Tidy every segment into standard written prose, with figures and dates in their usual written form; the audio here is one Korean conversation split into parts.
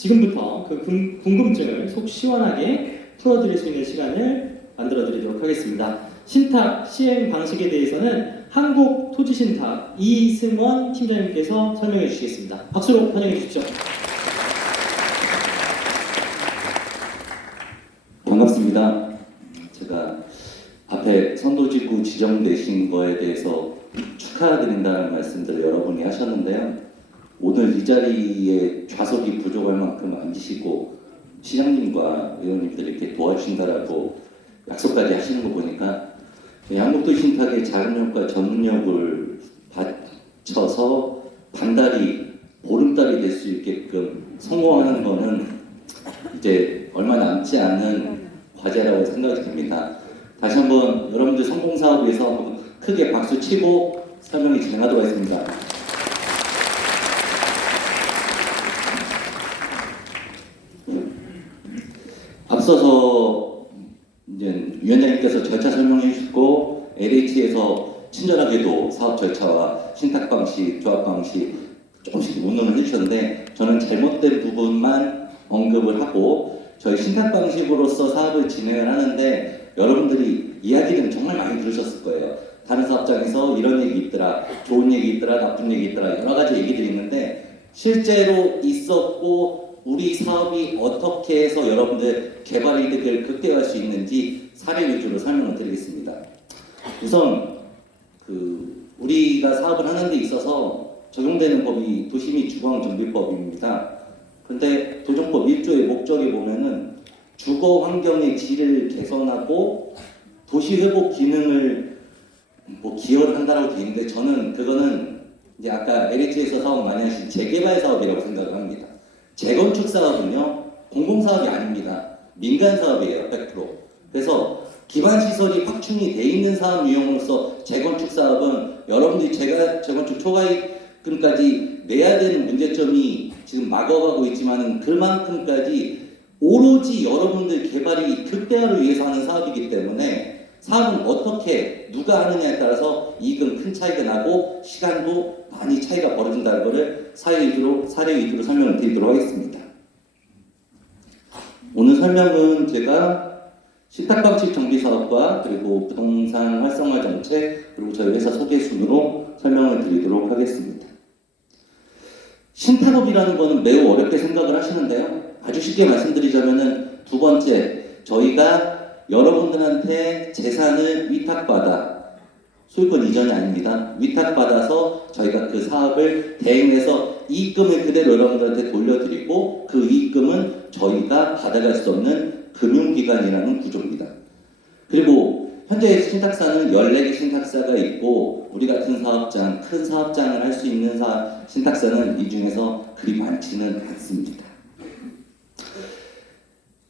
지금부터 그 궁금증을 속 시원하게 풀어드릴 수 있는 시간을 만들어드리도록 하겠습니다. 신탁 시행 방식에 대해서는 한국토지신탁 이승원 팀장님께서 설명해 주시겠습니다. 박수로 환영해 주십시오. 반갑습니다. 제가 앞에 선도지구 지정되신 거에 대해서 축하드린다는 말씀들을 여러분이 하셨는데요. 오늘 이 자리에 좌석이 부족할 만큼 앉으시고 시장님과 의원님들이 이렇게 도와주신다라고 약속까지 하시는 거 보니까 양국도신탁의 자금력과 전문력을 받쳐서 반달이 보름달이 될 수 있게끔 성공하는 거는 이제 얼마 남지 않은 과제라고 생각이 듭니다. 다시 한번 여러분들 성공사업을 위해서 크게 박수 치고 설명이 진행하도록 하겠습니다. 앞서서 이제 위원장님께서 절차 설명해 주시고 LH에서 친절하게도 사업 절차와 신탁 방식, 조합 방식 조금씩 운운을 해주셨는데 저는 잘못된 부분만 언급을 하고 저희 신탁 방식으로서 사업을 진행을 하는데 여러분들이 이야기는 정말 많이 들으셨을 거예요. 다른 사업장에서 이런 얘기 있더라, 좋은 얘기 있더라, 나쁜 얘기 있더라 여러 가지 얘기들이 있는데 실제로 있었고 우리 사업이 어떻게 해서 여러분들 개발 이득을 극대화할 수 있는지 사례 위주로 설명을 드리겠습니다. 우선 우리가 사업을 하는 데 있어서 적용되는 법이 도시및 주거정비법입니다. 근데 도정법 1조의 목적에 보면은 주거 환경의 질을 개선하고 도시 회복 기능을 기여를 한다라고 되어 있는데 저는 그거는 이제 아까 LH에서 사업 많이 하신 재개발 사업이라고 생각을 합니다. 재건축 사업은요 공공사업이 아닙니다. 민간 사업이에요. 100%. 그래서 기반시설이 확충이 돼 있는 사업 유형으로서 재건축 사업은 여러분들이 제가 재건축 초과이금까지 내야 되는 문제점이 지금 막아가고 있지만 그만큼까지 오로지 여러분들 개발이 극대화를 위해서 하는 사업이기 때문에 사업은 어떻게 누가 하느냐에 따라서 이익은 큰 차이가 나고 시간도 많이 차이가 벌어진다는 것을 사례 위주로 설명을 드리도록 하겠습니다. 오늘 설명은 제가 신탁방식 정비사업과 그리고 부동산 활성화 정책 그리고 저희 회사 소개 순으로 설명을 드리도록 하겠습니다. 신탁업이라는 것은 매우 어렵게 생각을 하시는데요. 아주 쉽게 말씀드리자면은 두 번째, 저희가 여러분들한테 재산을 위탁받아 소유권 이전이 아닙니다. 위탁받아서 저희가 그 사업을 대행해서 이익금을 그대로 여러분들한테 돌려드리고 그 이익금은 저희가 받아갈 수 없는 금융기관이라는 구조입니다. 그리고 현재 신탁사는 14개 신탁사가 있고 우리 같은 사업장, 큰 사업장을 할 수 있는 신탁사는 이 중에서 그리 많지는 않습니다.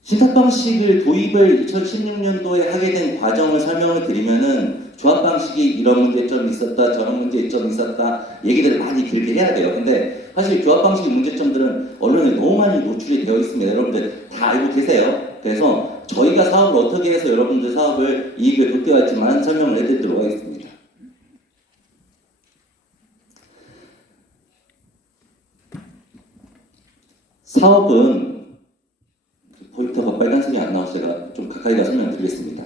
신탁 방식을 도입을 2016년도에 하게 된 과정을 설명을 드리면은 조합 방식이 이런 문제점이 있었다, 저런 문제점이 있었다 얘기들을 많이 길게 해야 돼요. 근데 사실 조합 방식의 문제점들은 언론에 너무 많이 노출이 되어 있습니다. 여러분들 다 알고 계세요. 그래서 저희가 사업을 어떻게 해서 여러분들 사업을 이익을 극대화할지만 설명을 해드리도록 하겠습니다. 사업은 포인터가 빨간색이 안 나와서 제가 좀 가까이 가서 설명드리겠습니다.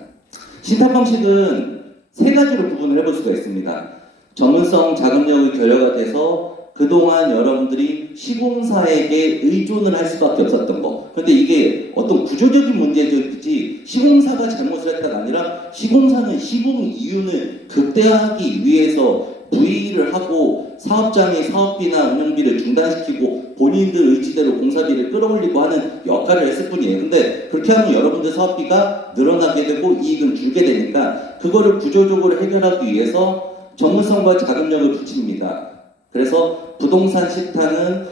신탁 방식은 세 가지로 구분을 해볼 수가 있습니다. 전문성 자금력의 결여가 돼서 그동안 여러분들이 시공사에게 의존을 할 수밖에 없었던 거. 근데 이게 어떤 구조적인 문제지 시공사가 잘못을 했다가 아니라 시공사는 시공 이윤을 극대화하기 위해서 부의를 하고 사업장의 사업비나 운영비를 중단시키고 본인들 의지대로 공사비를 끌어올리고 하는 역할을 했을 뿐이에요. 근데 그렇게 하면 여러분들 사업비가 늘어나게 되고 이익은 줄게 되니까 그거를 구조적으로 해결하기 위해서 전문성과 자금력을 붙입니다. 그래서 부동산 신탁은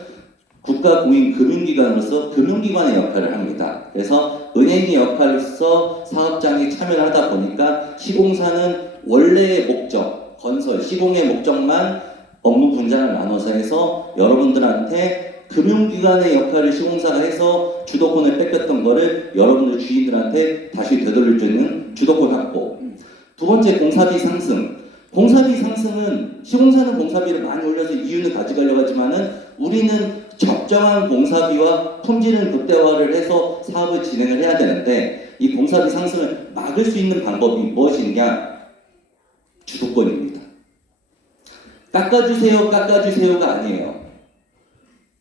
국가 공인 금융기관으로서 금융기관의 역할을 합니다. 그래서 은행의 역할로서 사업장에 참여를 하다 보니까 시공사는 원래의 목적, 건설, 시공의 목적만 업무 분장을 나눠서 해서 여러분들한테 금융기관의 역할을 시공사가 해서 주도권을 뺏겼던 거를 여러분들 주인들한테 다시 되돌릴 수 있는 주도권 확보. 두 번째, 공사비 상승. 공사비 상승은 시공사는 공사비를 많이 올려서 이윤을 가져가려고 하지만은 우리는 적정한 공사비와 품질은 극대화를 해서 사업을 진행을 해야 되는데 이 공사비 상승을 막을 수 있는 방법이 무엇이냐? 주도권입니다. 깎아주세요가 아니에요.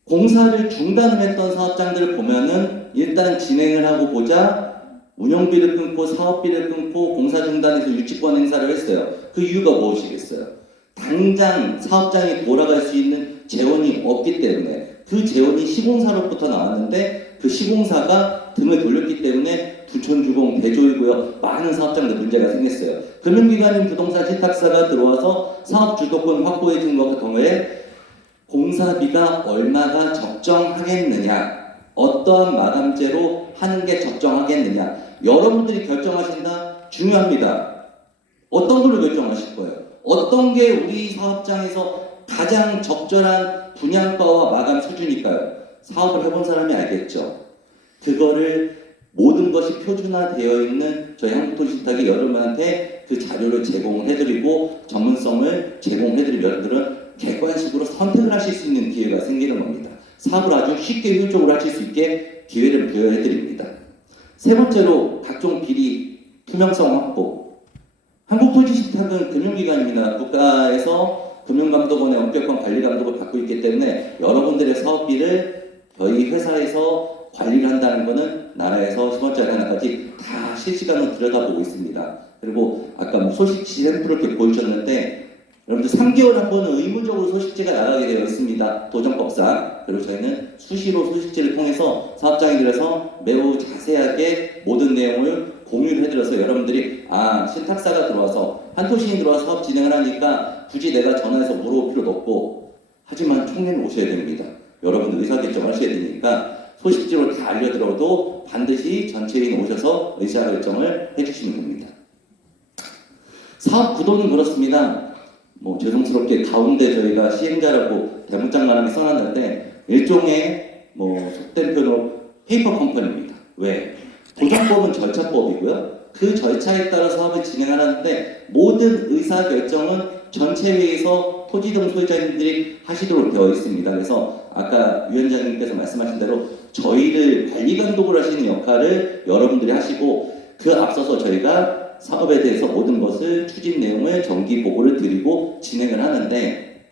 공사를 중단을 했던 사업장들을 보면은 일단 진행을 하고 보자 운영비를 끊고 사업비를 끊고 공사 중단해서 유치권 행사를 했어요. 그 이유가 무엇이겠어요? 당장 사업장이 돌아갈 수 있는 재원이 없기 때문에 그 재원이 시공사로부터 나왔는데 그 시공사가 등을 돌렸기 때문에 부천주공, 대조이고요. 많은 사업장들 문제가 생겼어요. 금융기관인 부동산 신탁사가 들어와서 사업 주도권 확보해 준 것과 동시에 공사비가 얼마가 적정하겠느냐, 어떠한 마감제로 하는 게 적정하겠느냐, 여러분들이 결정하신다? 중요합니다. 어떤 걸로 결정하실 거예요? 어떤 게 우리 사업장에서 가장 적절한 분양가와 마감 수준일까요? 사업을 해본 사람이 알겠죠. 그거를 모든 것이 표준화되어 있는 저희 한국도시신탁이 여러분한테 그 자료를 제공을 해드리고 전문성을 제공해드리면 여러분들은 객관식으로 선택을 하실 수 있는 기회가 생기는 겁니다. 사업을 아주 쉽게 효율적으로 하실 수 있게 기회를 부여해드립니다. 세 번째로 각종 비리, 투명성 확보. 한국토지신탁은 금융기관입니다. 국가에서 금융감독원의 엄격한 관리감독을 받고 있기 때문에 여러분들의 사업비를 저희 회사에서 관리를 한다는 것은 나라에서 10원짜리 하나까지 다 실시간으로 들여다보고 있습니다. 그리고 아까 소식지 샘플을 이렇게 보여주셨는데 여러분들 3개월 한 번은 의무적으로 소식지가 나가게 되어 있습니다. 도정법상. 그리고 저희는 수시로 소식지를 통해서 사업장에 들어서 매우 자세하게 모든 내용을 공유를 해드려서 여러분들이 신탁사가 들어와서 한토시인 들어와서 사업 진행을 하니까 굳이 내가 전화해서 물어볼 필요도 없고 하지만 총회는 오셔야 됩니다. 여러분들 의사결정 하셔야 되니까 소식지로 다 알려드려도 반드시 전체인 오셔서 의사결정을 해주시면 됩니다. 사업 구도는 그렇습니다. 죄송스럽게 가운데 저희가 시행자라고 대문짝만하게 써놨는데 일종의 속된 표현으로 페이퍼 컴퍼니입니다. 왜? 도정법은 절차법이고요. 그 절차에 따라 사업을 진행하는데 모든 의사결정은 전체 회의에서 토지동 소유자님들이 하시도록 되어 있습니다. 그래서 아까 위원장님께서 말씀하신 대로 저희를 관리 감독을 하시는 역할을 여러분들이 하시고 그 앞서서 저희가 사업에 대해서 모든 것을 추진 내용을 정기 보고를 드리고 진행을 하는데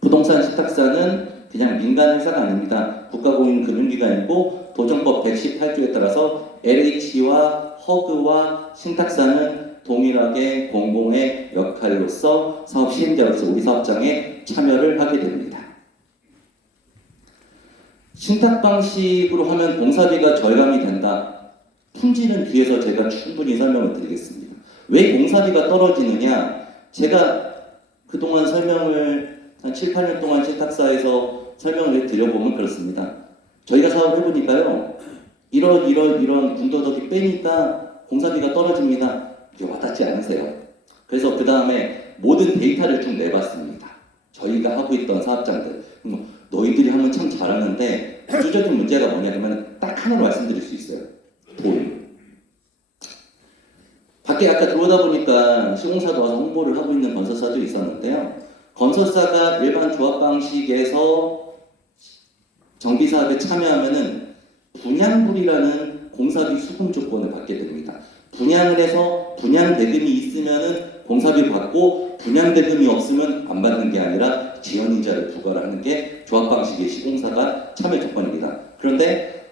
부동산 신탁사는 그냥 민간 회사가 아닙니다. 국가공인 금융기관이고 도정법 118조에 따라서 LH와 허그와 신탁사는 동일하게 공공의 역할로서 사업 시행자로서 우리 사업장에 참여를 하게 됩니다. 신탁 방식으로 하면 공사비가 절감이 된다. 품질은 뒤에서 제가 충분히 설명을 드리겠습니다. 왜 공사비가 떨어지느냐? 제가 그동안 설명을 한 7, 8년 동안 신탁사에서 설명을 드려보면 그렇습니다. 저희가 사업을 해보니까요. 이런 군더더기 빼니까 공사비가 떨어집니다. 이게 와닿지 않으세요? 그래서 그 다음에 모든 데이터를 쭉 내봤습니다. 저희가 하고 있던 사업장들. 너희들이 하면 참 잘하는데 구조적인 문제가 뭐냐면 딱 하나로 말씀드릴 수 있어요. 돈. 밖에 아까 들어오다 보니까 시공사도 와서 홍보를 하고 있는 건설사도 있었는데요. 건설사가 일반 조합 방식에서 정비사업에 참여하면은 분양불이라는 공사비 수금 조건을 받게 됩니다. 분양을 해서 분양 대금이 있으면은 공사비 받고 분양 대금이 없으면 안 받는 게 아니라 지연이자를 부과를 하는 게 조합 방식의 시공사가 참여 조건입니다. 그런데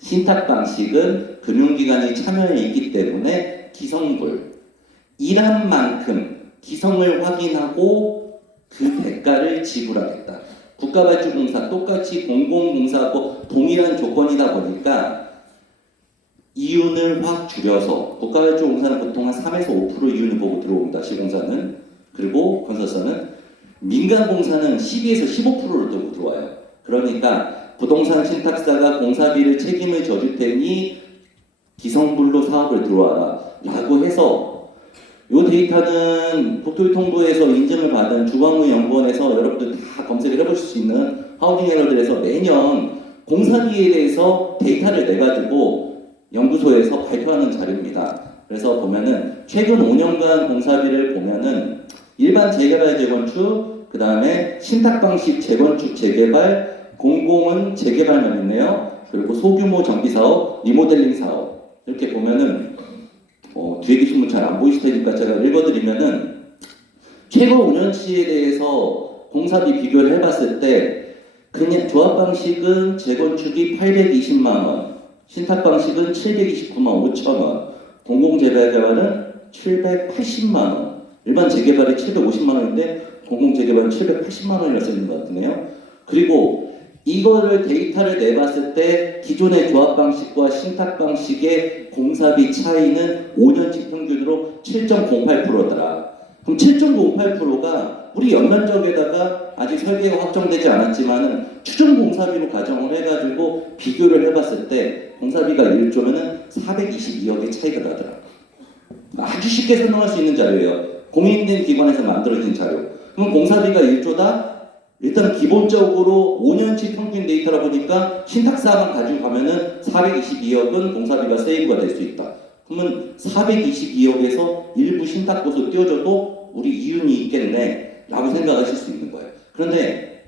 신탁 방식은 금융기관이 참여해 있기 때문에 기성불, 일한 만큼 기성을 확인하고 그 대가를 지불하겠다. 국가발주공사 똑같이 공공공사하고 동일한 조건이다 보니까 이윤을 확 줄여서 국가발주공사는 보통 한 3에서 5% 이윤을 보고 들어옵니다. 시공사는. 그리고 건설사는 민간공사는 12에서 15%를 들고 들어와요. 그러니까 부동산 신탁사가 공사비를 책임을 져줄 테니 기성불로 사업을 들어와라 라고 해서 이 데이터는 국토교통부에서 인증을 받은 주광무 연구원에서 여러분들 다 검색을 해보실 수 있는 하우징 헤럴드에서 매년 공사비에 대해서 데이터를 내가지고 연구소에서 발표하는 자료입니다. 그래서 보면은 최근 5년간 공사비를 보면은 일반 재개발 재건축 그 다음에 신탁 방식 재건축 재개발, 공공은 재개발만 있네요. 그리고 소규모 정비 사업, 리모델링 사업. 이렇게 보면은 뒤에 계신 분 잘 안 보이실 테니까 제가 읽어드리면은 최고 운영치에 대해서 공사비 비교를 해봤을 때 그냥 조합 방식은 재건축이 820만 원, 신탁 방식은 729만 5천 원, 공공 재개발은 780만 원, 일반 재개발이 750만 원인데 공공 재개발은 780만 원이라 써 있는 것 같네요. 그리고 이거를 데이터를 내봤을 때 기존의 조합 방식과 신탁 방식의 공사비 차이는 5년치 평균으로 7.08%더라. 그럼 7.08%가 우리 연면적에다가 아직 설계가 확정되지 않았지만은 추정 공사비로 가정을 해가지고 비교를 해봤을 때 공사비가 1조면은 422억의 차이가 나더라. 아주 쉽게 설명할 수 있는 자료예요. 공인된 기관에서 만들어진 자료. 그럼 공사비가 1조다? 일단 기본적으로 5년치 평균 데이터라 보니까 신탁사만 가지고 가면은 422억은 공사비가 세이브가 될 수 있다. 그러면 422억에서 일부 신탁보수 띄워줘도 우리 이윤이 있겠네 라고 생각하실 수 있는 거예요. 그런데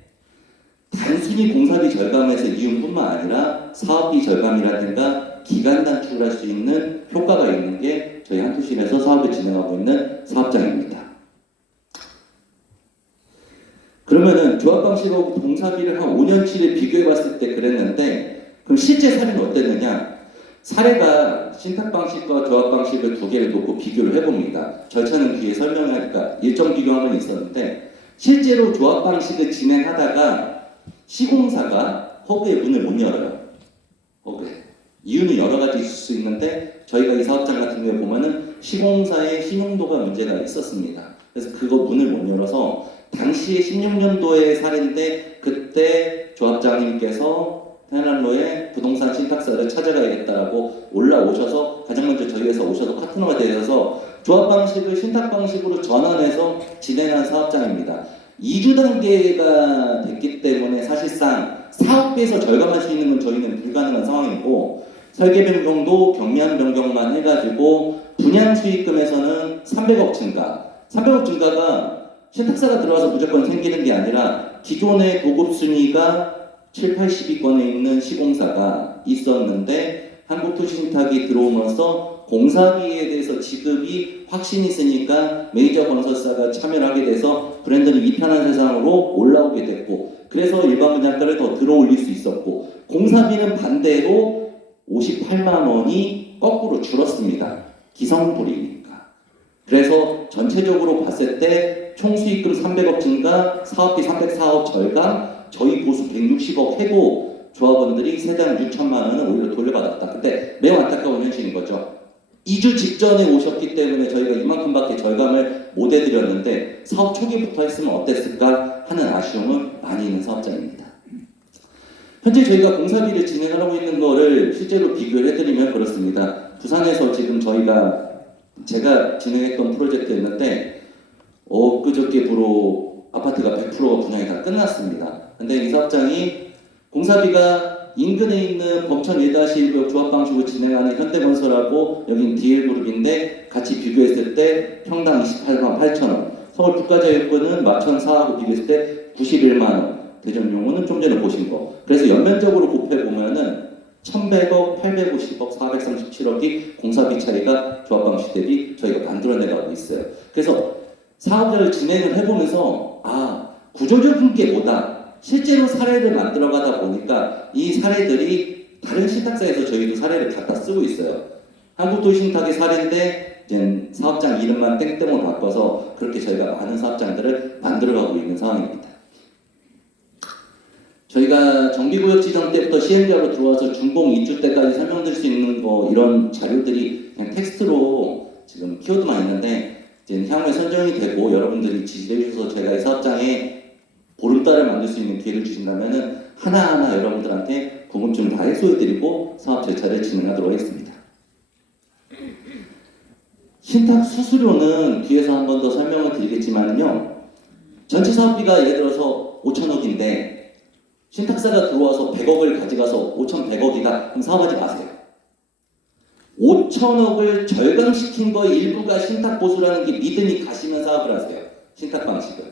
단순히 공사비 절감에서 이윤뿐만 아니라 사업비 절감이라든가 기간 단축을 할 수 있는 효과가 있는 게 저희 한토시에서 사업을 진행하고 있는 사업장입니다. 그러면은 조합 방식하고 공사비를 한 5년치를 비교해 봤을 때 그랬는데 그럼 실제 사례는 어땠느냐? 사례가 신탁 방식과 조합 방식을 두 개를 놓고 비교를 해봅니다. 절차는 뒤에 설명하니까 일정 비교하면 있었는데 실제로 조합 방식을 진행하다가 시공사가 허브의 문을 못 열어요. 허브에. 이유는 여러 가지 있을 수 있는데 저희가 이 사업장 같은 경우에 보면은 시공사의 신용도가 문제가 있었습니다. 그래서 그거 문을 못 열어서 당시에 16년도의 사례인데 그때 조합장님께서 테란로의 부동산 신탁사를 찾아가야겠다라고 올라오셔서 가장 먼저 저희 회사 오셔서 파트너가 되셔서 조합 방식을 신탁 방식으로 전환해서 진행한 사업장입니다. 2주 단계가 됐기 때문에 사실상 사업비에서 절감할 수 있는 건 저희는 불가능한 상황이고 설계 변경도 경미한 변경만 해가지고 분양 수익금에서는 300억 증가 300억 증가가 신탁사가 들어와서 무조건 생기는 게 아니라 기존의 도급 순위가 7, 80위권에 있는 시공사가 있었는데 한국토시신탁이 들어오면서 공사비에 대해서 지급이 확신이 있으니까 메이저 건설사가 참여를 하게 돼서 브랜드는 이 편한 세상으로 올라오게 됐고 그래서 일반 분양가를 더 들어올릴 수 있었고 공사비는 반대로 58만 원이 거꾸로 줄었습니다. 기성불이니까. 그래서 전체적으로 봤을 때 총 수익금 300억 증가, 사업비 304억 절감, 저희 보수 160억 해고 조합원들이 세당 6천만 원을 오히려 돌려받았다. 근데 매우 안타까운 현실인 거죠. 2주 직전에 오셨기 때문에 저희가 이만큼밖에 절감을 못 해드렸는데 사업 초기부터 했으면 어땠을까 하는 아쉬움은 많이 있는 사업장입니다. 현재 저희가 공사비를 진행하고 있는 거를 실제로 비교를 해드리면 그렇습니다. 부산에서 지금 제가 진행했던 프로젝트였는데 엊그저께부로 아파트가 100%가 분양이 다 끝났습니다. 근데 이 사업장이 공사비가 인근에 있는 범천 1-1구 조합 방식으로 진행하는 현대건설하고 여긴 DL그룹인데 같이 비교했을 때 평당 28만 8천 원, 서울 국가자유권은 마천 사하고 비교했을 때 91만 원, 대전용호는 좀 전에 보신 거. 그래서 연면적으로 곱해보면은 1100억, 850억, 437억이 공사비 차이가 조합 방식 대비 저희가 만들어내가고 있어요. 그래서 사업을 진행을 해보면서 구조적인 게 뭐다. 실제로 사례를 만들어가다 보니까 이 사례들이 다른 신탁사에서 저희도 사례를 갖다 쓰고 있어요. 한국도시신탁의 사례인데 이제 사업장 이름만 땡땡으로 바꿔서 그렇게 저희가 많은 사업장들을 만들어가고 있는 상황입니다. 저희가 정비구역 지정 때부터 시행자로 들어와서 준공 입주 때까지 설명드릴 수 있는 거 이런 자료들이 그냥 텍스트로 지금 키워드만 있는데 이제 향후에 선정이 되고 여러분들이 지지해 주셔서 제가 이 사업장에 보름달을 만들 수 있는 기회를 주신다면은 하나하나 여러분들한테 궁금증을 다 해소해드리고 사업 절차를 진행하도록 하겠습니다. 신탁 수수료는 뒤에서 한 번 더 설명을 드리겠지만요. 전체 사업비가 예를 들어서 5천억인데 신탁사가 들어와서 100억을 가져가서 5,100억이다. 그럼 사업하지 마세요. 5천억을 절감시킨 거 일부가 신탁 보수라는 게 믿음이 가시면 사업을 하세요. 신탁 방식은.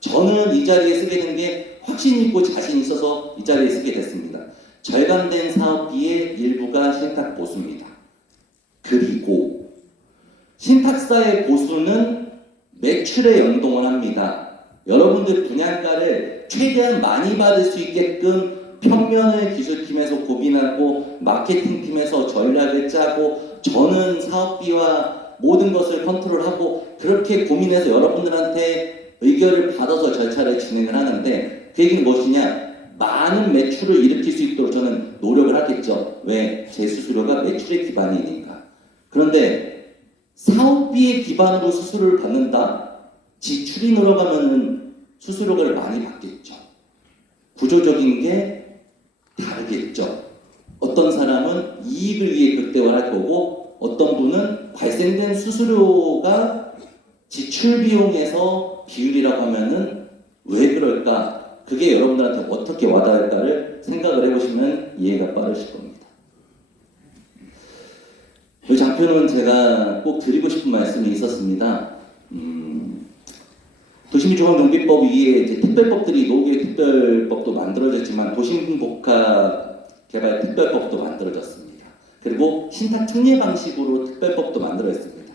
저는 이 자리에 쓰게 된 게 확신 있고 자신 있어서 이 자리에 쓰게 됐습니다. 절감된 사업비의 일부가 신탁 보수입니다. 그리고 신탁사의 보수는 매출에 연동을 합니다. 여러분들 분양가를 최대한 많이 받을 수 있게끔 평면을 기술팀에서 고민하고 마케팅팀에서 전략을 짜고 저는 사업비와 모든 것을 컨트롤하고 그렇게 고민해서 여러분들한테 의견을 받아서 절차를 진행을 하는데 그 얘기는 무엇이냐? 많은 매출을 일으킬 수 있도록 저는 노력을 하겠죠. 왜? 제 수수료가 매출의 기반이니까. 그런데 사업비의 기반으로 수수료를 받는다? 지출이 늘어가면 수수료를 많이 받겠죠. 구조적인 게 다르겠죠. 어떤 사람은 이익을 위해 극대화할 거고 어떤 분은 발생된 수수료가 지출 비용에서 비율이라고 하면은 왜 그럴까? 그게 여러분들한테 어떻게 와닿을까를 생각을 해보시면 이해가 빠르실 겁니다. 이 장표는 제가 꼭 드리고 싶은 말씀이 있었습니다. 도시민주공정비법 위에 이제 특별법들이 노후계 특별법도 만들어졌지만 도심복합 개발 특별법도 만들어졌습니다. 그리고 신탁 특례 방식으로 특별법도 만들어졌습니다.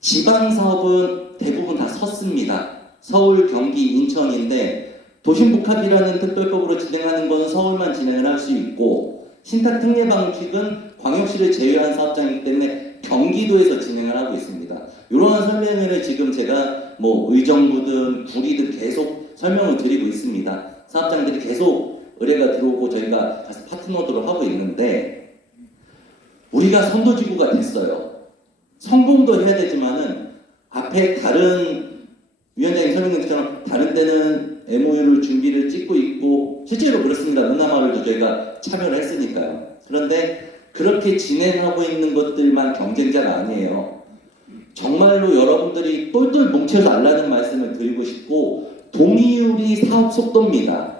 지방 사업은 대부분 다 섰습니다. 서울, 경기, 인천인데 도심복합이라는 특별법으로 진행하는 건 서울만 진행을 할 수 있고 신탁 특례 방식은 광역시를 제외한 사업장이기 때문에 경기도에서 진행을 하고 있습니다. 이러한 설명을 지금 제가 뭐 의정부든 구리든 계속 설명을 드리고 있습니다. 사업장들이 계속 의뢰가 들어오고 저희가 가서 파트너들을 하고 있는데 우리가 선도지구가 됐어요. 성공도 해야 되지만은 앞에 다른 위원장님 설명한 것처럼 다른 데는 MOU를 준비를 찍고 있고 실제로 그렇습니다. 문화마을도 저희가 참여를 했으니까요. 그런데 그렇게 진행하고 있는 것들만 경쟁자가 아니에요. 정말로 여러분들이 똘똘 뭉쳐서 알라는 말씀을 드리고 싶고 동의율이 사업 속도입니다.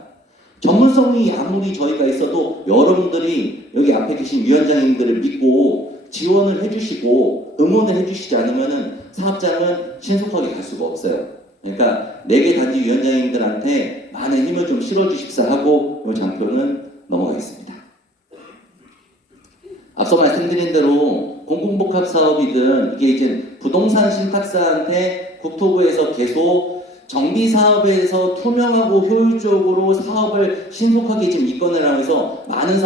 전문성이 아무리 저희가 있어도 여러분들이 여기 앞에 계신 위원장님들을 믿고 지원을 해주시고 응원을 해주시지 않으면 사업장은 신속하게 갈 수가 없어요. 그러니까 4개 단지 위원장님들한테 많은 힘을 좀 실어주십사 하고 이 장표는 넘어가겠습니다. 앞서 말씀드린 대로 공공복합 사업이든 이게 이제 부동산 신탁사한테 국토부에서 계속 정비 사업에서 투명하고 효율적으로 사업을 신속하게 지금 이끌어내라고 해서 많은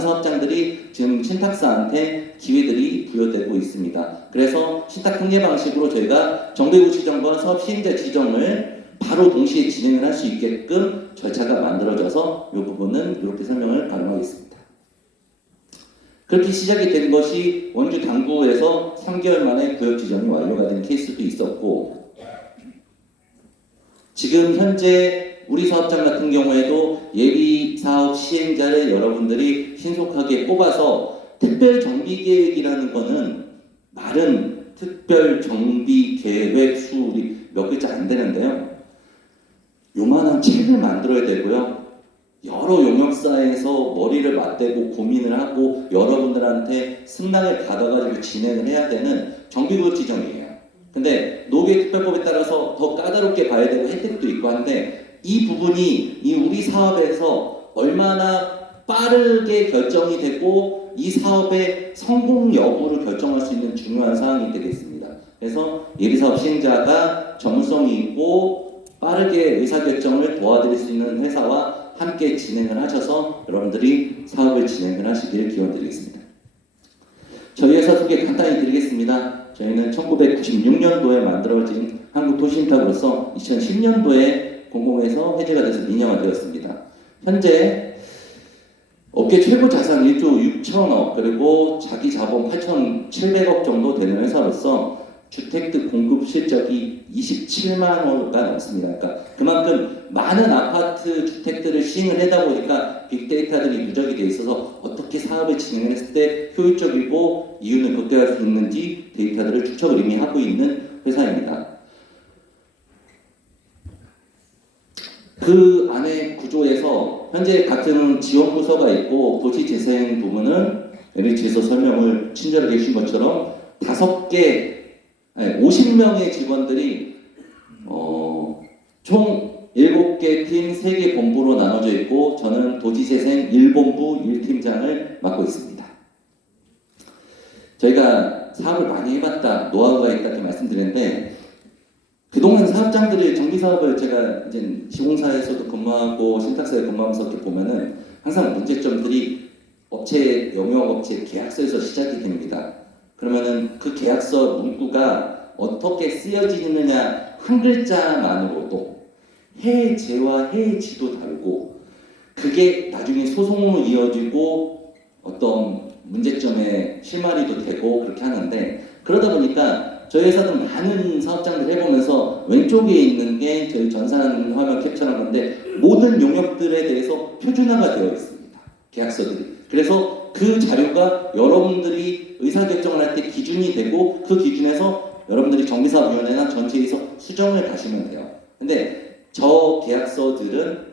사업장들이 지금 신탁사한테 기회들이 부여되고 있습니다. 그래서 신탁 특례 방식으로 저희가 정비구 지정과 사업 시행자 지정을 바로 동시에 진행을 할 수 있게끔 절차가 만들어져서 이 부분은 이렇게 설명을 가능하겠습니다. 그렇게 시작이 된 것이 원주 당구에서 3개월 만에 구역 지정이 완료가 된 케이스도 있었고 지금 현재 우리 사업장 같은 경우에도 예비 사업 시행자를 여러분들이 신속하게 뽑아서 특별 정비 계획이라는 거는 말은 특별 정비 계획 수율이 몇 글자 안 되는데요. 요만한 책을 만들어야 되고요. 여러 용역사에서 머리를 맞대고 고민을 하고 여러분들한테 승낙을 받아가지고 진행을 해야 되는 정비구역 지정이에요. 근데 노후계특별법에 따라서 더 까다롭게 봐야 되고 혜택도 있고 한데 이 부분이 이 우리 사업에서 얼마나 빠르게 결정이 되고 이 사업의 성공 여부를 결정할 수 있는 중요한 사항이 되겠습니다. 그래서 예비사업 시행자가 전문성이 있고 빠르게 의사결정을 도와드릴 수 있는 회사와 함께 진행을 하셔서 여러분들이 사업을 진행을 하시길 기원드리겠습니다. 저희 회사 소개 간단히 드리겠습니다. 저희는 1996년도에 만들어진 한국도시신탁으로서 2010년도에 공공에서 해제가 돼서 민영화되었습니다. 현재 업계 최고 자산 1조 6천억 그리고 자기 자본 8,700억 정도 되는 회사로서 주택들 공급 실적이 27만 호가 넘습니다. 그러니까 그만큼 많은 아파트 주택들을 시행을 하다 보니까 빅데이터들이 누적이 돼 있어서 어떻게 사업을 진행했을 때 효율적이고 이윤을 극대화할 수 있는지 데이터들을 축적을 이미 하고 있는 회사입니다. 그 안에 구조에서 현재 같은 지원 부서가 있고 도시재생 부문은 LH에서 설명을 친절하게 해주신 것처럼 50명의 직원들이 총 7개 팀 3개 본부로 나눠져 있고 저는 도지재생 1본부 1팀장을 맡고 있습니다. 저희가 사업을 많이 해봤다, 노하우가 있다 이렇게 말씀드렸는데 그동안 사업장들이 정비사업을 제가 이제 시공사에서도 근무하고 신탁사에 근무하면서 이렇게 보면은 항상 문제점들이 업체, 영유업체 계약서에서 시작이 됩니다. 그러면은 그 계약서 문구가 어떻게 쓰여지느냐 한 글자만으로도 해제와 해지도 다르고 그게 나중에 소송으로 이어지고 어떤 문제점에 실마리도 되고 그렇게 하는데 그러다 보니까 저희 회사도 많은 사업장들 해보면서 왼쪽에 있는 게 저희 전산 화면 캡처한 건데 모든 용역들에 대해서 표준화가 되어 있습니다. 계약서들이. 그래서 그 자료가 여러분들이 의사결정을 할 때 기준이 되고 그 기준에서 여러분들이 정비사업위원회나 전체에서 수정을 가시면 돼요. 근데 저 계약서들은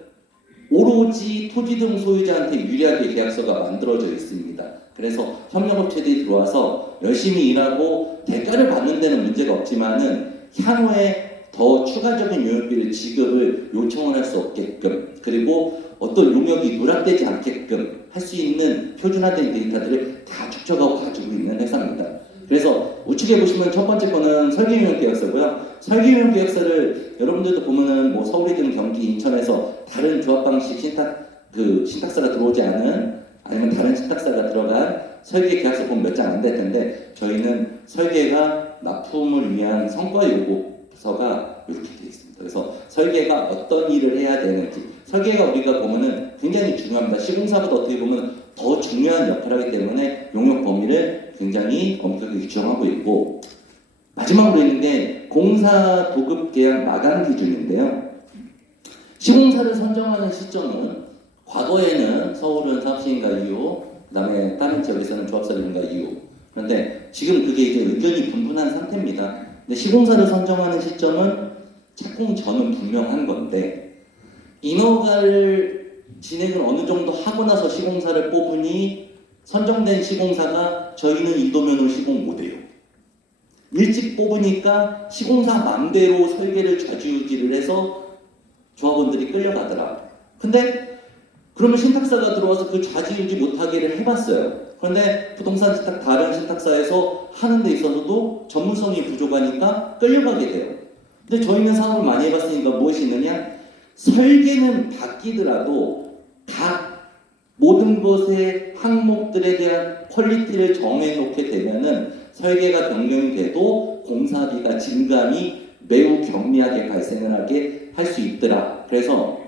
오로지 토지등 소유자한테 유리하게 계약서가 만들어져 있습니다. 그래서 협력업체들이 들어와서 열심히 일하고 대가를 받는 데는 문제가 없지만은 향후에 더 추가적인 용역비를 지급을 요청을 할 수 없게끔 그리고 어떤 용역이 누락되지 않게끔 할 수 있는 표준화된 데이터들을 다 축적하고 가지고 있는 회사입니다. 그래서 우측에 보시면 첫 번째 거는 설계용역 계약서고요. 설계용역 계약서를 여러분들도 보면은 뭐 서울이든 경기, 인천에서 다른 조합 방식 신탁사가 들어오지 않은 아니면 다른 신탁사가 들어간 설계 계약서 보면 몇 장 안 될 텐데 저희는 설계가 납품을 위한 성과 요구서가 이렇게 되어 있습니다. 그래서 설계가 어떤 일을 해야 되는지 설계가 우리가 보면은 굉장히 중요합니다. 시공사보다 어떻게 보면 더 중요한 역할을 하기 때문에 용역 범위를 굉장히 엄격하게 규정하고 있고 마지막으로 있는 게 공사 도급 계약 마감 기준인데요. 시공사를 선정하는 시점은 과거에는 서울은 사업시행가 이후 그다음에 다른 지역에서는 조합사립인가 이후 그런데 지금 그게 이제 의견이 분분한 상태입니다. 근데 시공사를 선정하는 시점은 착공 전은 분명한 건데 인허가를 진행을 어느 정도 하고 나서 시공사를 뽑으니 선정된 시공사가 저희는 이도면을 시공 못해요. 일찍 뽑으니까 시공사 맘대로 설계를 좌지우지를 해서 조합원들이 끌려가더라. 근데 그러면 신탁사가 들어와서 그 좌지우지 못하게를 해봤어요. 그런데 부동산 신탁 다른 신탁사에서 하는 데 있어서도 전문성이 부족하니까 끌려가게 돼요. 근데 저희는 사업을 많이 해봤으니까 무엇이 있느냐? 설계는 바뀌더라도 각 모든 것의 항목들에 대한 퀄리티를 정해놓게 되면은 설계가 변경이 돼도 공사비가 증감이 매우 경미하게 발생을 하게 할 수 있더라. 그래서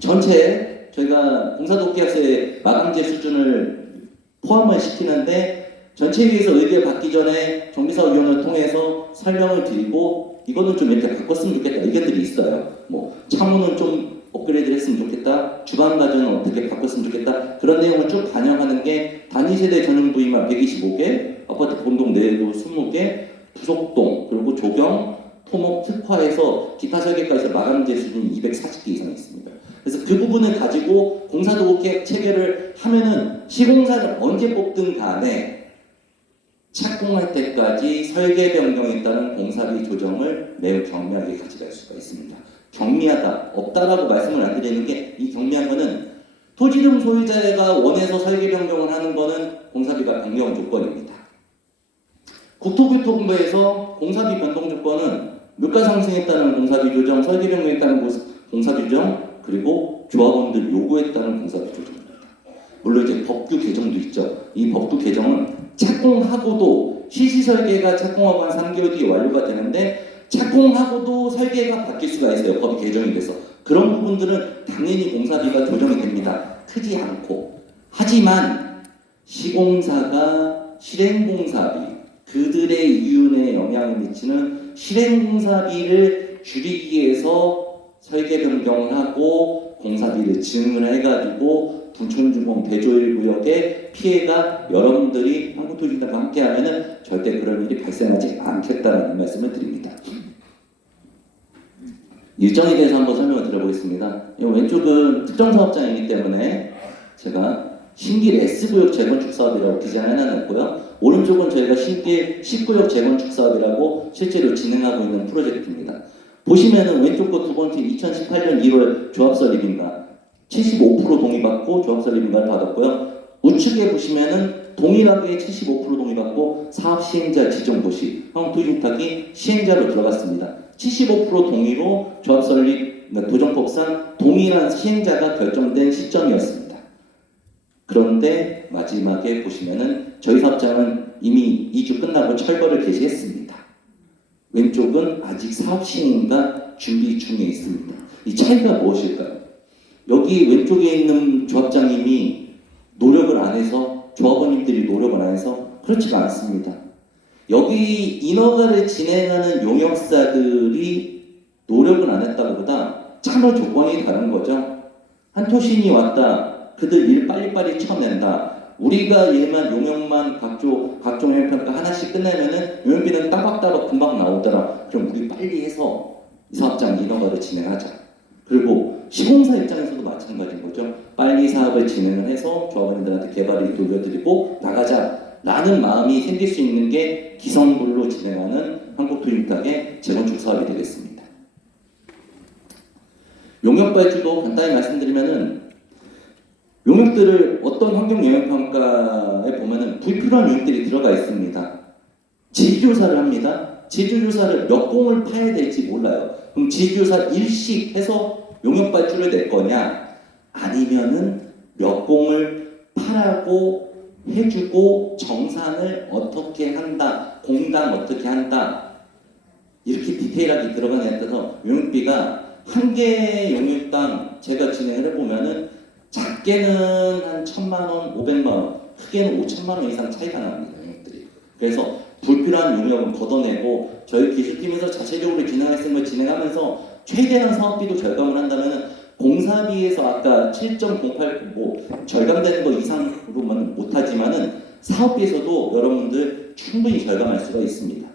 전체 저희가 공사도급계약서의 마감재 수준을 포함을 시키는데 전체위에서 의결 받기 전에 정비사업위원회를 통해서 설명을 드리고 이거는 좀 이렇게 바꿨으면 좋겠다 의견들이 있어요. 뭐 창문은 좀 업그레이드를 했으면 좋겠다. 주방 가전은 어떻게 바꿨으면 좋겠다. 그런 내용을 쭉 반영하는 게 단위세대 전용 부위만 125개, 아파트 공동 내부 20개, 부속동, 그리고 조경, 토목, 특화해서 기타 설계까지 마감재 수준이 240개 이상 있습니다. 그래서 그 부분을 가지고 공사도급계약 체결을 하면은 시공사를 언제 뽑든 간에 착공할 때까지 설계 변경에 따른 공사비 조정을 매우 경미하게 가져갈 수가 있습니다. 경미하다, 없다라고 말씀을 안 드리는 게 이 경미한 거는 토지등 소유자가 원해서 설계 변경을 하는 거는 공사비가 변경 조건입니다. 국토교통부에서 공사비 변동 조건은 물가 상승에 따른 공사비 조정, 설계 변경에 따른 공사비 조정, 그리고 조합원들 요구에 따른 공사비 조정입니다. 물론 이제 법규 개정도 있죠. 이 법규 개정은 착공하고도 시시설계가 착공하고 한 3개월 뒤에 완료가 되는데 착공하고도 설계가 바뀔 수가 있어요. 법이 개정이 돼서. 그런 부분들은 당연히 공사비가 조정이 됩니다. 크지 않고. 하지만 시공사가 실행공사비, 그들의 이윤에 영향을 미치는 실행공사비를 줄이기 위해서 설계 변경을 하고 공사비를 증을 해가지고 부촌주공 대조일구역의 피해가 여러분들이 한국토지인단과 함께하면은 절대 그런 일이 발생하지 않겠다는 말씀을 드립니다. 일정에 대해서 한번 설명을 드려보겠습니다. 왼쪽은 특정 사업장이기 때문에 제가 신길 S구역 재건축 사업이라고 기재해놨고요. 오른쪽은 저희가 신길 10구역 재건축 사업이라고 실제로 진행하고 있는 프로젝트입니다. 보시면은 왼쪽 거 두 번째 2018년 1월 조합설립인가 75% 동의받고 조합설립인가를 받았고요. 우측에 보시면은 동일하게 75% 동의받고 사업 시행자 지정 도시 한국토지신탁이 시행자로 들어갔습니다. 75% 동의로 조합설립 도정법상 동일한 시행자가 결정된 시점이었습니다. 그런데 마지막에 보시면은 저희 사업장은 이미 2주 끝나고 철거를 개시했습니다. 왼쪽은 아직 사업 시행인가 준비 중에 있습니다. 이 차이가 무엇일까요? 여기 왼쪽에 있는 조합장님이 노력을 안 해서 조합원님들이 노력을 안 해서 그렇지가 않습니다. 여기 인허가를 진행하는 용역사들이 노력을 안 했다고보다 참여 조건이 다른 거죠. 한토신이 왔다. 그들 일 빨리빨리 쳐낸다. 우리가 얘만 용역만 각종 용역평가 하나씩 끝내면은 용역비는 따박따박 금방 나오더라. 그럼 우리 빨리 해서 이 사업장 인허가를 진행하자. 그리고 시공사 입장에서도 마찬가지인 거죠. 빨리 사업을 진행을 해서 조합원님들한테 개발이 돌려드리고 나가자라는 마음이 생길 수 있는 게 기성불로 진행하는 한국토지신탁의 재건축 사업이 되겠습니다. 용역 발주도 간단히 말씀드리면은 용역들을 어떤 환경 영향 평가에 보면은 불필요한 용역들이 들어가 있습니다. 지주조사를 합니다. 지주조사를 몇 공을 파야 될지 몰라요. 그럼 지주조사 일식 해서 용역 발주를 낼 거냐? 아니면은 몇 공을 파라고 해주고 정산을 어떻게 한다, 공단 어떻게 한다 이렇게 디테일하게 들어가냐에 따라서 용역비가 한 개 용역당 제가 진행을 해보면은 작게는 한 1,000만 원, 500만 원, 크게는 5천만 원 이상 차이가 납니다. 용역들이. 그래서 불필요한 용역은 걷어내고 저희 기술팀에서 자체적으로 진행했던 걸 진행하면서 최대한 사업비도 절감을 한다면 공사비에서 아까 7.08 뭐 절감되는 거 이상으로만 못하지만은 사업비에서도 여러분들 충분히 절감할 수가 있습니다.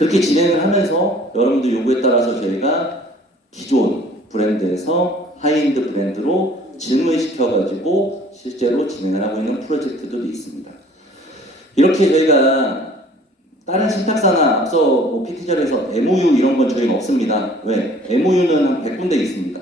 그렇게 진행을 하면서 여러분들 요구에 따라서 저희가 기존 브랜드에서 하이엔드 브랜드로 증을시켜가지고 실제로 진행을 하고 있는 프로젝트들도 있습니다. 이렇게 저희가 다른 신탁사나 앞서 뭐 PT절에서 MOU 이런 건 저희가 없습니다. 왜? MOU는 한 100군데 있습니다.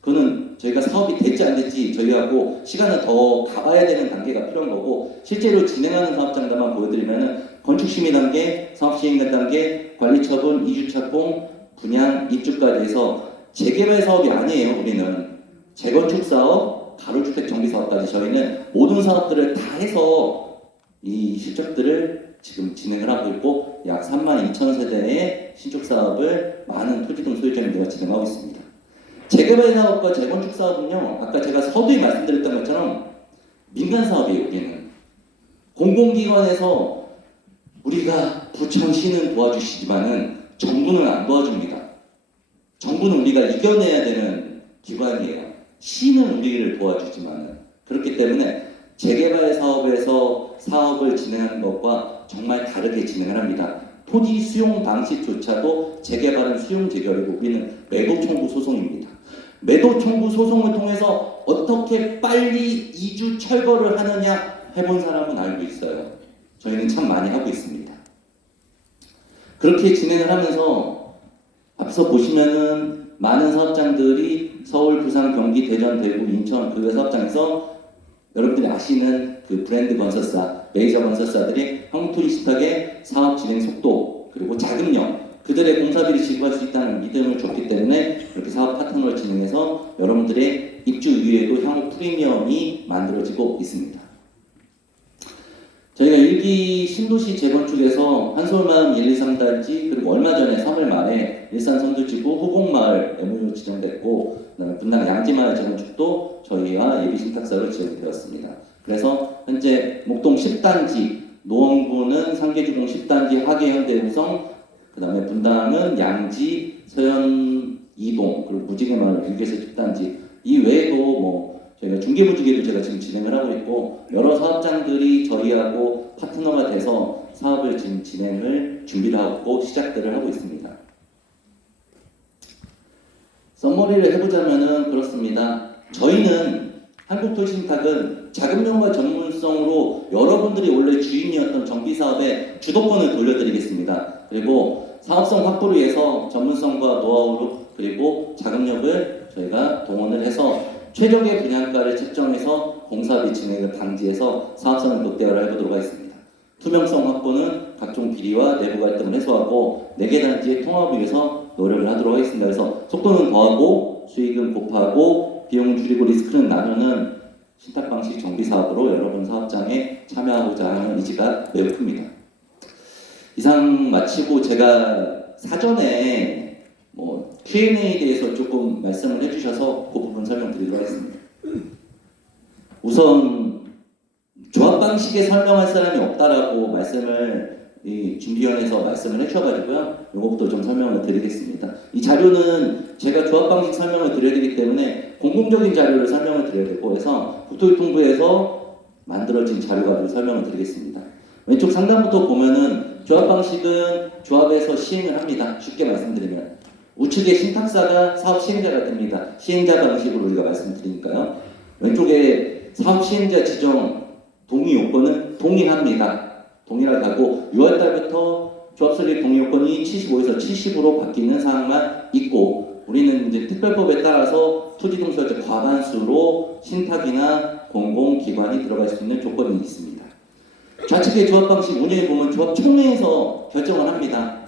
그거는 저희가 사업이 될지 안 될지 저희하고 시간을 더 가봐야 되는 단계가 필요한 거고 실제로 진행하는 사업장들만 보여드리면은 건축심의 단계, 사업시행 단계, 관리처분, 이주착공, 분양, 입주까지 해서 재개발 사업이 아니에요. 우리는 재건축 사업, 가로주택 정비 사업까지 저희는 모든 사업들을 다 해서 이 실적들을 지금 진행을 하고 있고 약 32,000세대의 신축 사업을 많은 토지등 소유자님들과 진행하고 있습니다. 재개발 사업과 재건축 사업은요, 아까 제가 서두에 말씀드렸던 것처럼 민간 사업이에요. 여기는 공공기관에서 우리가 부천시는 도와주시지만은 정부는 안 도와줍니다. 정부는 우리가 이겨내야 되는 기관이에요. 시는 우리를 도와주지만은 그렇기 때문에 재개발 사업에서 사업을 진행하는 것과 정말 다르게 진행을 합니다. 토지 수용 방식조차도 재개발은 수용 재결이고 우리는 매도 청구 소송입니다. 매도 청구 소송을 통해서 어떻게 빨리 이주 철거를 하느냐 해본 사람은 알고 있어요. 저희는 참 많이 하고 있습니다. 그렇게 진행을 하면서 앞서 보시면은 많은 사업장들이 서울, 부산, 경기, 대전, 대구, 인천 그 사업장에서 여러분들이 아시는 그 브랜드 건설사, 메이저 건설사들이 한국토지신탁의 사업 진행 속도 그리고 자금력 그들의 공사비를 지급할 수 있다는 믿음을 줬기 때문에 이렇게 사업 파트너를 진행해서 여러분들의 입주 이후에도 향후 프리미엄이 만들어지고 있습니다. 저희가 1기 신도시 재건축에서 한솔마을 1, 2, 3단지 그리고 얼마 전에 3월 말에 일산 선두지구 후곡마을 MOU 지정됐고 분당 양지마을 재건축도 저희와 예비신탁사로 지정되었습니다. 그래서 현재 목동 10단지, 노원구는 상계주공 10단지, 화계현대우성, 그 다음에 분당은 양지, 서현 2동, 그리고 무지개마을 유계세 10단지 이 외에도 뭐 저희가 중개무지개도 제가 지금 진행을 하고 있고 여러 사업장들이 저희하고 파트너가 돼서 사업을 지금 진행을 준비를 하고 시작들을 하고 있습니다. 썸머리를 해보자면은 그렇습니다. 저희는 한국토지신탁은 자금력과 전문성으로 여러분들이 원래 주인이었던 정비사업에 주도권을 돌려드리겠습니다. 그리고 사업성 확보를 위해서 전문성과 노하우 그리고 자금력을 저희가 동원을 해서 최적의 분양가를 책정해서 공사비 진행을 방지해서 사업성을 극대화를 해보도록 하겠습니다. 투명성 확보는 각종 비리와 내부 갈등을 해소하고 4개 단지의 통합을 위해서 노력을 하도록 하겠습니다. 그래서 속도는 더하고 수익은 곱하고 비용은 줄이고 리스크는 나누는 신탁 방식 정비 사업으로 여러분 사업장에 참여하고자 하는 의지가 매우 큽니다. 이상 마치고 제가 사전에 Q&A에 대해서 조금 말씀을 해주셔서 그 부분 설명드리도록 하겠습니다. 우선 조합 방식에 설명할 사람이 없다라고 말씀을 준비위원회에서 말씀을 해주셔가지고요. 이것부터 좀 설명을 드리겠습니다. 이 자료는 제가 조합 방식 설명을 드려야 되기 때문에 공공적인 자료를 설명을 드려야 되고 해서 국토교통부에서 만들어진 자료 가지고 설명을 드리겠습니다. 왼쪽 상단부터 보면은 조합 방식은 조합에서 시행을 합니다. 쉽게 말씀드리면 우측에 신탁사가 사업 시행자가 됩니다. 시행자 방식으로 우리가 말씀드리니까요. 왼쪽에 사업 시행자 지정 동의 요건은 동의합니다. 동의를 하고 6월달부터 조합 설립 동의 요건이 75에서 70으로 바뀌는 사항만 있고 우리는 이제 특별법에 따라서 토지동수요자 과반수로 신탁이나 공공기관이 들어갈 수 있는 조건이 있습니다. 좌측의 조합 방식 운영해 보면 조합 총회에서 결정을 합니다.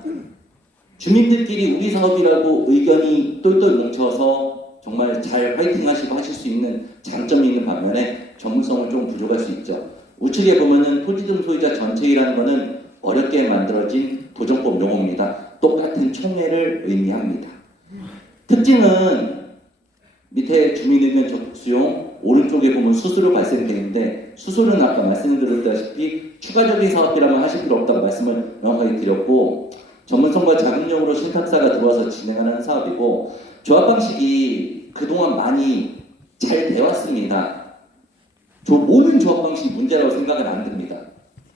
주민들끼리 우리 사업이라고 의견이 똘똘 뭉쳐서 정말 잘 화이팅 하시고 하실 수 있는 장점이 있는 반면에 전문성은 좀 부족할 수 있죠. 우측에 보면은 토지등 소유자 전체이라는 것은 어렵게 만들어진 도정법 용어입니다. 똑같은 총회를 의미합니다. 특징은 밑에 주민의견 적수용 오른쪽에 보면 수수료 발생되는데 수수료는 아까 말씀드렸다시피 추가적인 사업이라면 하실 필요 없다고 말씀을 명확하게 드렸고 전문성과 자금력으로 신탁사가 들어와서 진행하는 사업이고 조합 방식이 그동안 많이 잘 되었습니다. 모든 조합 방식이 문제라고 생각은 안 듭니다.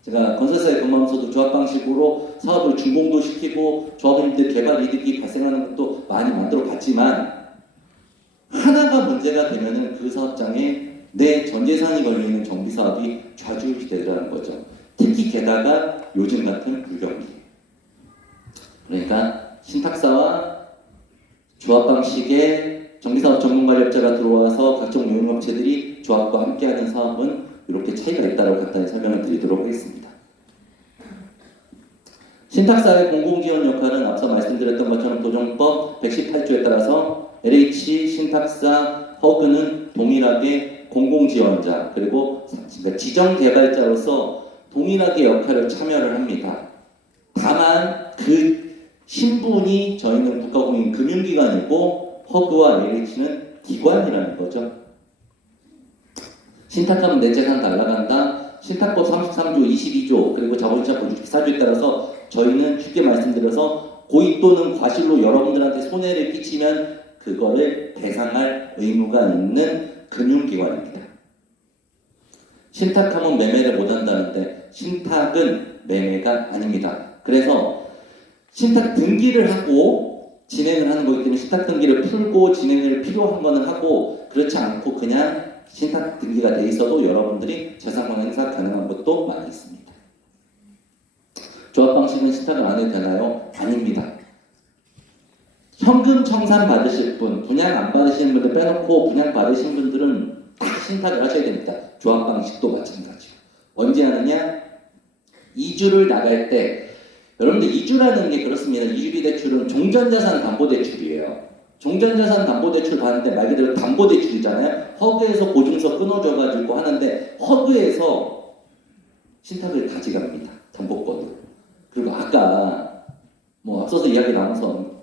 제가 건설사에 근무하면서도 조합 방식으로 사업을 준공도 시키고 조합원들 개발 이득이 발생하는 것도 많이 만들어 봤지만 하나가 문제가 되면은 그 사업장에 내 전재산이 걸리는 정비 사업이 좌지우지 되더라는 거죠. 특히 게다가 요즘 같은 불경기. 그러니까 신탁사와 조합 방식의 정비사업 전문관리업자가 들어와서 각종 용역업체들이 조합과 함께하는 사업은 이렇게 차이가 있다고 간단히 설명을 드리도록 하겠습니다. 신탁사의 공공지원 역할은 앞서 말씀드렸던 것처럼 도정법 118조에 따라서 LH, 신탁사, 허그는 동일하게 공공지원자 그리고 지정개발자로서 동일하게 역할을 참여를 합니다. 다만 그 신분이 저희는 국가공인 금융기관이고 허그와 LH는 기관이라는 거죠. 신탁하면 내 재산 날라간다. 신탁법 33조, 22조 그리고 자본시장법 64조에 따라서 저희는 쉽게 말씀드려서 고의 또는 과실로 여러분들한테 손해를 끼치면 그거를 배상할 의무가 있는 금융기관입니다. 신탁하면 매매를 못한다는데 신탁은 매매가 아닙니다. 그래서 신탁 등기를 하고 진행을 하는 거기 때문에 신탁 등기를 풀고 진행을 필요한 거는 하고 그렇지 않고 그냥 신탁 등기가 돼 있어도 여러분들이 재산권 행사 가능한 것도 많이 있습니다. 조합 방식은 신탁을 안 해도 되나요? 아닙니다. 현금 청산 받으실 분, 분양 안 받으시는 분들 빼놓고 분양 받으신 분들은 다 신탁을 하셔야 됩니다. 조합 방식도 마찬가지고. 언제 하느냐? 이주를 나갈 때 여러분들 이주라는 게 그렇습니다. 이주비 대출은 종전자산 담보대출이에요. 종전자산 담보대출 받는데 말 그대로 담보대출이잖아요. 허그에서 보증서 끊어줘가지고 하는데 허그에서 신탁을 가져갑니다. 담보권을. 그리고 아까 앞서서 이야기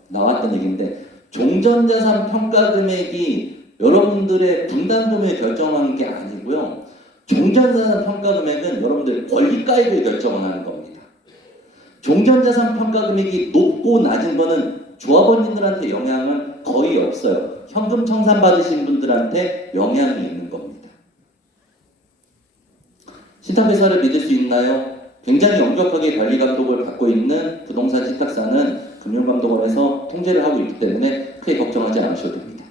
나왔던 얘기인데 종전자산 평가 금액이 여러분들의 분담금을 결정하는 게 아니고요. 종전자산 평가 금액은 여러분들의 권리가액을 결정하는 겁니다. 종전자산 평가 금액이 높고 낮은 거는 조합원님들한테 영향은 거의 없어요. 현금 청산 받으신 분들한테 영향이 있는 겁니다. 신탁회사를 믿을 수 있나요? 굉장히 엄격하게 관리 감독을 받고 있는 부동산 신탁사는 금융감독원에서 통제를 하고 있기 때문에 크게 걱정하지 않으셔도 됩니다.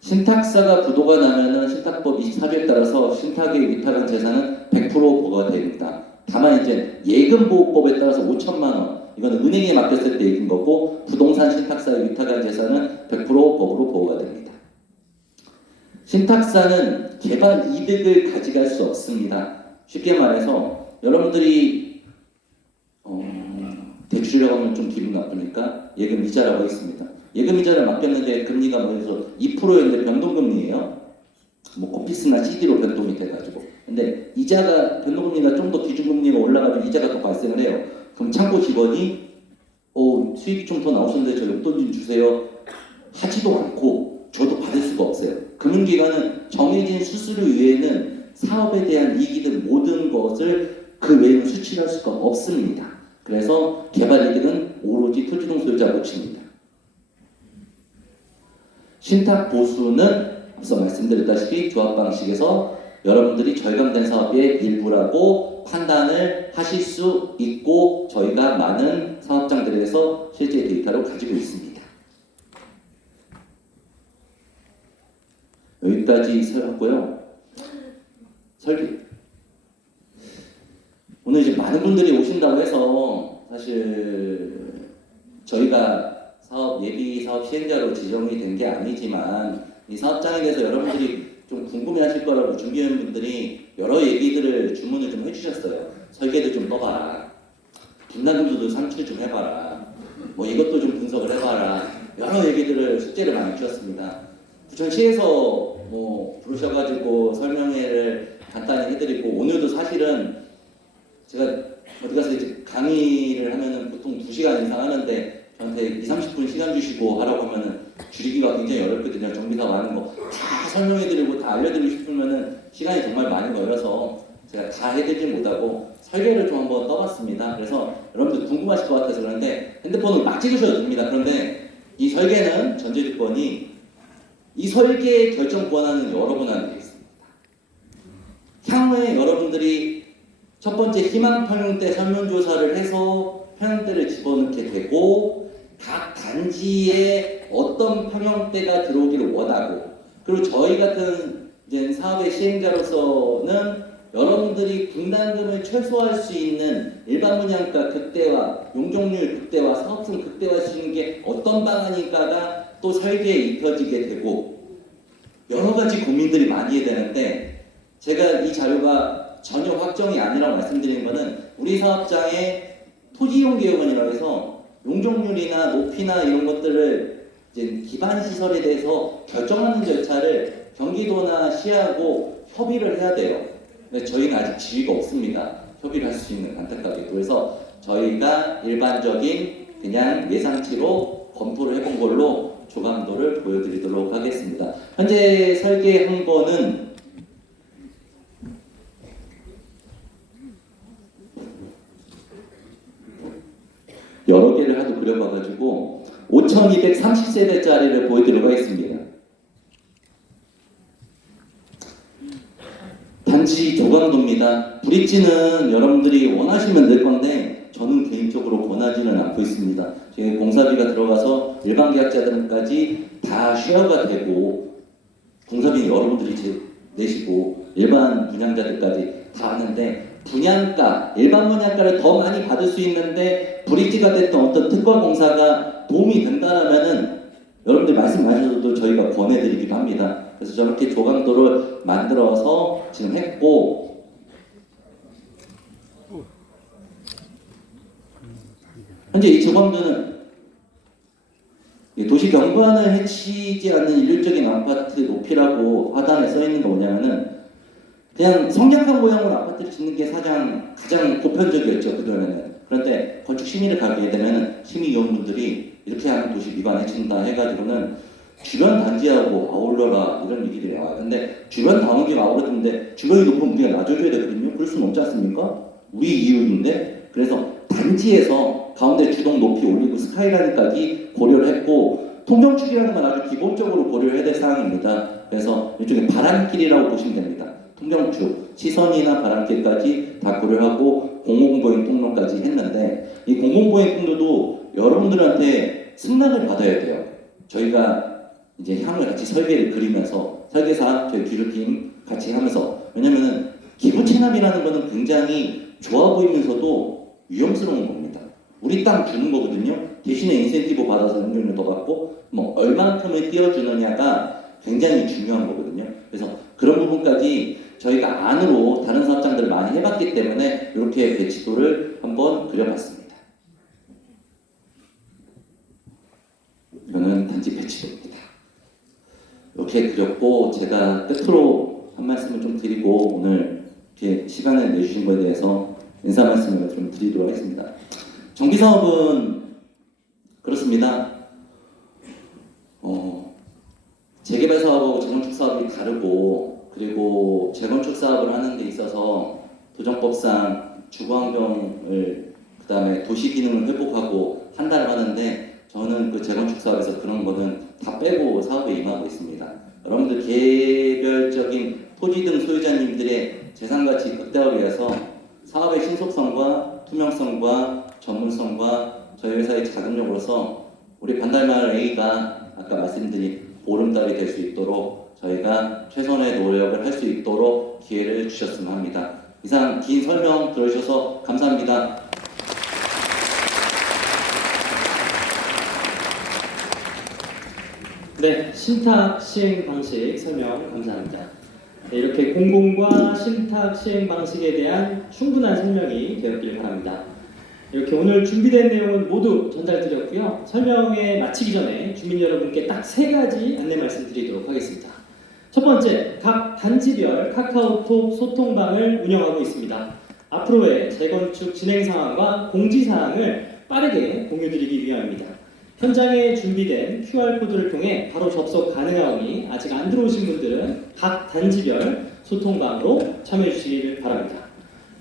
신탁사가 부도가 나면은 신탁법 24조에 따라서 신탁에 위탁한 재산은 100% 보호가 됩니다. 다만 이제 예금보호법에 따라서 5천만 원 이거는 은행에 맡겼을 때 얘기인 거고 부동산 신탁사에 위탁한 재산은 100% 법으로 보호가 됩니다. 신탁사는 개발 이득을 가져갈 수 없습니다. 쉽게 말해서 여러분들이 대출이라고 하면 좀 기분 나쁘니까 예금 이자라고 하겠습니다. 예금 이자를 맡겼는데 금리가 뭐해서 2%였는데 변동금리예요. 뭐 코피스나 CD로 변동이 돼가지고. 근데 이자가 변동금리가 좀 더 기준금리가 올라가면 이자가 더 발생을 해요. 그럼 창고 직원이 수익이 좀 더 나오셨는데 저 용돈 좀 주세요. 하지도 않고 저도 받을 수가 없어요. 금융기관은 정해진 수수료 외에는 사업에 대한 이익이든 모든 것을 그 외에는 수취할 수가 없습니다. 그래서 개발 이득은 오로지 토지동 소유자 몫입니다. 신탁 보수는 앞서 말씀드렸다시피 조합 방식에서 여러분들이 절감된 사업의 일부라고 판단을 하실 수 있고 저희가 많은 사업장들에 대해서 실제 데이터를 가지고 있습니다. 여기까지 하고요. 설계. 오늘 이제 많은 분들이 오신다고 해서 사실 저희가 예비 사업 시행자로 지정이 된 게 아니지만 이 사업장에 대해서 여러분들이 좀 궁금해하실 거라고 준비위원분들이 여러 얘기들을 주문을 좀 해주셨어요. 설계도 좀 떠봐라. 분담금도 산출 좀 해봐라. 뭐 이것도 좀 분석을 해봐라. 여러 얘기들을 숙제를 많이 주셨습니다. 부천시에서 뭐 부르셔가지고 설명회를 간단히 해드리고 오늘도 사실은 제가 어디 가서 이제 강의를 하면은 보통 2시간 이상 하는데 저한테 20-30분 시간 주시고 하라고 하면은 줄이기가 굉장히 어렵거든요. 정비사업 하는 거 다 설명해드리고 다 알려드리고 싶으면은 시간이 정말 많이 걸려서 제가 다 해드리지 못하고 설계를 좀 한번 떠봤습니다. 그래서 여러분들 궁금하실 것 같아서 그런데 핸드폰을 막 찍으셔도 됩니다. 그런데 이 설계는 전제조건이 이 설계의 결정 권한은 여러분한테 있습니다. 향후에 여러분들이 첫 번째 희망 평형대 설문조사를 해서 평형대를 집어넣게 되고 각 단지에 어떤 평형대가 들어오기를 원하고 그리고 저희 같은 이제 사업의 시행자로서는 여러분들이 분담금을 최소화할 수 있는 일반 분양가 극대화, 용적률 극대화, 사업성 극대화할 수 있는 게 어떤 방안인가가 또 설계에 입혀지게 되고 여러 가지 고민들이 많이 되는데 제가 이 자료가 전혀 확정이 아니라고 말씀드리는 것은 우리 사업장에 토지이용개혁원이라고 해서 용적률이나 높이나 이런 것들을 이제 기반 시설에 대해서 결정하는 절차를 경기도나 시하고 협의를 해야 돼요. 근데 저희는 아직 지위가 없습니다. 협의를 할 수 있는 안타깝게도. 그래서 저희가 일반적인 그냥 예상치로 검토를 해본 걸로 조감도를 보여드리도록 하겠습니다. 현재 설계한 거는 여러 개를 하도 그려봐가지고 5230세대짜리를 보여드리도록 하겠습니다. 단지 조감도입니다. 브릿지는 여러분들이 원하시면 될 건데 저는 개인적으로 권하지는 않고 있습니다. 지금 공사비가 들어가서 일반 계약자들까지 다 쉐어가 되고 공사비 여러분들이 내시고 일반 분양자들까지 다 하는데 분양가, 일반 분양가를 더 많이 받을 수 있는데 브릿지가 됐던 어떤 특화 공사가 도움이 된다면은 여러분들 말씀하셔도 저희가 권해드리기도 합니다. 그래서 저렇게 조감도를 만들어서 지금 했고 현재 이 조감도는 도시 경관을 해치지 않는 일률적인 아파트 높이라고 하단에 써 있는 거 뭐냐면은 그냥 성장한 모양으로 아파트를 짓는 게 가장 보편적이었죠 그전에는. 그런데 건축 심의를 가게 되면 심의위원분들이 이렇게 하면 도시 미관 해친다 해가지고는 주변 단지하고 아울러라 이런 얘기들이 나와요. 근데 주변 단지가 아울러는데 주변이 높으면 우리가 놔줘줘야 되거든요. 그럴 수는 없지 않습니까? 우리 이웃인데. 그래서 단지에서 가운데 주동 높이 올리고 스카이라인까지 고려를 했고 통정축이라는 건 아주 기본적으로 고려해야 될 사항입니다. 그래서 일종의 바람길이라고 보시면 됩니다. 통정축, 시선이나 바람길까지 다 고려하고 공공보행 통로까지 했는데 이 공공보행 통로도 여러분들한테 승낙을 받아야 돼요. 저희가 이제 향후에 같이 설계를 그리면서 설계사 저희 기술팀 같이 하면서 왜냐면은 기부 체납이라는 거는 굉장히 좋아 보이면서도 위험스러운 겁니다. 우리 땅 주는 거거든요. 대신에 인센티브 받아서 연료료 더 받고 뭐 얼만큼을 띄워주느냐가 굉장히 중요한 거거든요. 그래서 그런 부분까지 저희가 안으로 다른 사업장들 많이 해봤기 때문에 이렇게 배치도를 한번 그려봤습니다. 이거는 단지 배치도입니다. 이렇게 그렸고 제가 끝으로 한 말씀을 좀 드리고 오늘 이렇게 시간을 내주신 것에 대해서 인사 말씀을 좀 드리도록 하겠습니다. 정비 사업은 그렇습니다. 재개발 사업하고 재건축 사업이 다르고 그리고 재건축 사업을 하는 데 있어서 도정법상 주거환경을 그 다음에 도시 기능을 회복하고 한다고 하는데 저는 그 재건축 사업에서 그런 거는 다 빼고 사업에 임하고 있습니다. 여러분들 개별적인 토지 등 소유자님들의 재산 가치 극대화를 위해서 사업의 신속성과 투명성과 전문성과 저희 회사의 자금력으로서 우리 반달마을 A가 아까 말씀드린 보름달이 될 수 있도록 저희가 최선의 노력을 할 수 있도록 기회를 주셨으면 합니다. 이상 긴 설명 들어주셔서 감사합니다. 네, 신탁 시행 방식 설명 감사합니다. 네, 이렇게 공공과 신탁 시행 방식에 대한 충분한 설명이 되었길 바랍니다. 이렇게 오늘 준비된 내용은 모두 전달드렸고요. 설명에 마치기 전에 주민 여러분께 딱 3가지 안내 말씀드리도록 하겠습니다. 첫 번째, 각 단지별 카카오톡 소통방을 운영하고 있습니다. 앞으로의 재건축 진행 상황과 공지 사항을 빠르게 공유드리기 위함입니다. 현장에 준비된 QR코드를 통해 바로 접속 가능하오니 아직 안 들어오신 분들은 각 단지별 소통방으로 참여해 주시길 바랍니다.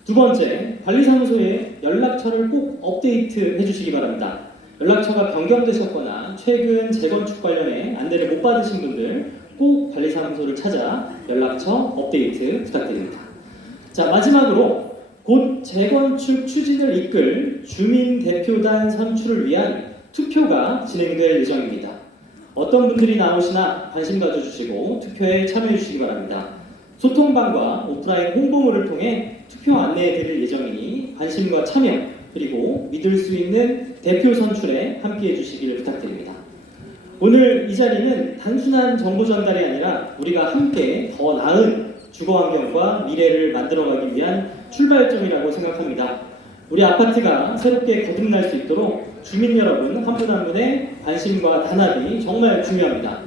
두 번째, 관리사무소에 연락처를 꼭 업데이트 해주시기 바랍니다. 연락처가 변경되셨거나 최근 재건축 관련해 안내를 못 받으신 분들 꼭 관리사무소를 찾아 연락처 업데이트 부탁드립니다. 자, 마지막으로 곧 재건축 추진을 이끌 주민대표단 선출을 위한 투표가 진행될 예정입니다. 어떤 분들이 나오시나 관심 가져주시고 투표에 참여해 주시기 바랍니다. 소통방과 오프라인 홍보물을 통해 투표 안내해 드릴 예정이니 관심과 참여 그리고 믿을 수 있는 대표 선출에 함께해 주시기를 부탁드립니다. 오늘 이 자리는 단순한 정보 전달이 아니라 우리가 함께 더 나은 주거환경과 미래를 만들어가기 위한 출발점이라고 생각합니다. 우리 아파트가 새롭게 거듭날 수 있도록 주민 여러분 한 분 한 분의 관심과 단합이 정말 중요합니다.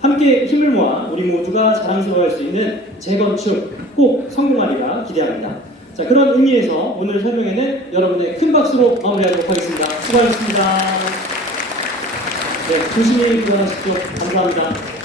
함께 힘을 모아 우리 모두가 자랑스러워할 수 있는 재건축 꼭 성공하리라 기대합니다. 자, 그런 의미에서 오늘 설명회는 여러분의 큰 박수로 마무리하도록 하겠습니다. 수고하셨습니다. 네, 조심히 구현하십시오. 감사합니다.